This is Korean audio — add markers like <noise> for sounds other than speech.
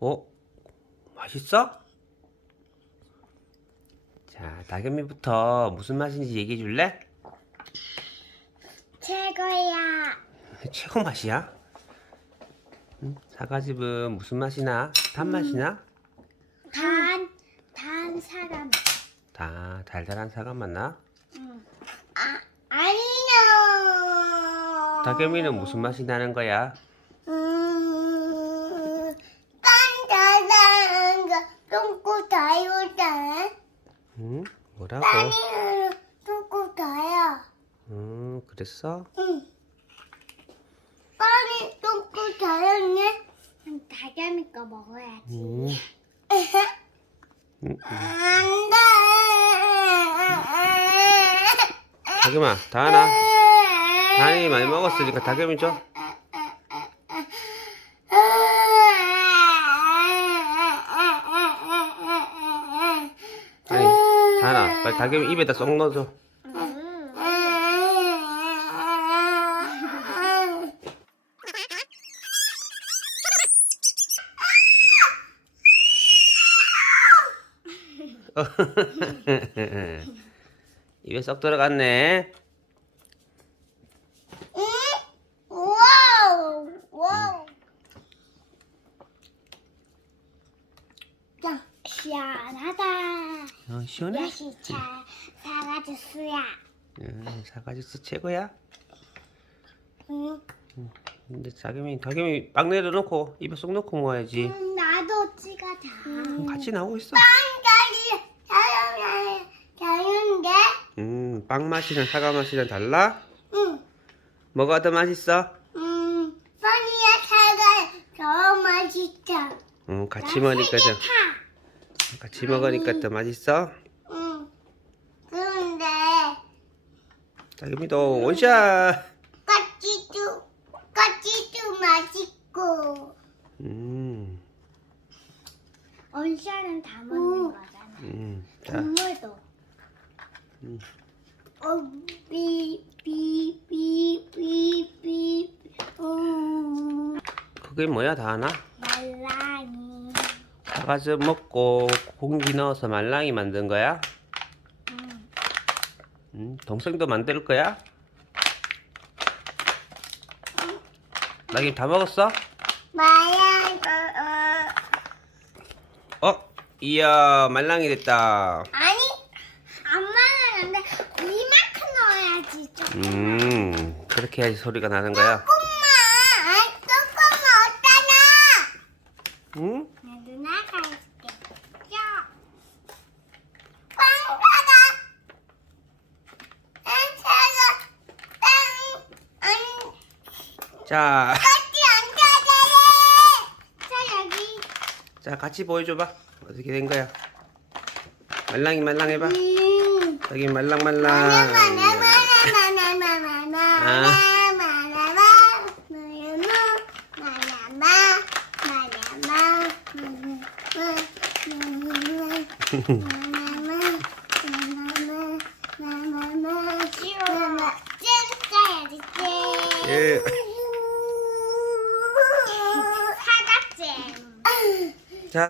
어? 맛있어? 자, 다겸이부터 무슨 맛인지 얘기해 줄래? 최고야. <laughs> 최고 맛이야? 응? 사과즙은 무슨 맛이 나? 단 맛이 나? 단, 단 사람. 다 달달한 사과 맛 나? 아, 아니요. 다겸이는 무슨 맛이 나는 거야? 음, 딴딴딴 거, 똥꼬 다요다. 응? 뭐라고? 아니요, 똥꼬 다요. 음, 그랬어? 응. 빨리 다였네. 다겸이 거 먹어야지. 음, 음, <laughs> 안 돼. 다겸아, 다하나. 다한이 많이 먹었으니까 다겸이 줘. 다겸이 입에다 쏙 넣어줘. <laughs> <laughs> 입에 쏙 들어갔네. 시원하다. 어, 시원해? 야시차 사과 주스야. 음, 사과 주스 최고야. 응. 근데 다겸이, 다겸이 빵 내려놓고 입에 쏙 넣고 먹어야지. 음, 나도 찍어자. 같이 나오고 있어. 빵까지 자연해. 자연게? 음, 빵 맛이랑 사과 맛이랑 달라? 응. 뭐가 더 맛있어? 음, 써니야 사과 더 맛있다. 음, 같이 먹으니까 더, 타. 같이 먹으니까 더 맛있어? 응. 그런데 다겸이도 원샷! 까치도 까치도 맛있고. 음, 원샷은 다 먹는 거잖아. 음, 자, 국물도. 음. 어, 비, 비, 비, 비, 비, 음, 그게 뭐야, 다 하나? 말랑이. 사과즙 먹고 공기 넣어서 말랑이 만든 거야? 음, 음, 동생도 만들 거야? 나김 다 먹었어? 말랑, 어, 어. 어? 이야, 말랑이 됐다. 아니, 안 말랑한데 이만큼 넣어야지 좀. 음, 그렇게 해야지 소리가 나는 거야. 조금만, 아이, 조금만 없잖아. 응? 내 누나가 해줄게. 야, 안, 자, 같이 앉아야 자, 여기. 자, 같이 보여줘봐. 어떻게 된 거야? 말랑이 말랑 해봐. 음. 여기 말랑 말랑. 예. 사과 잼. 자.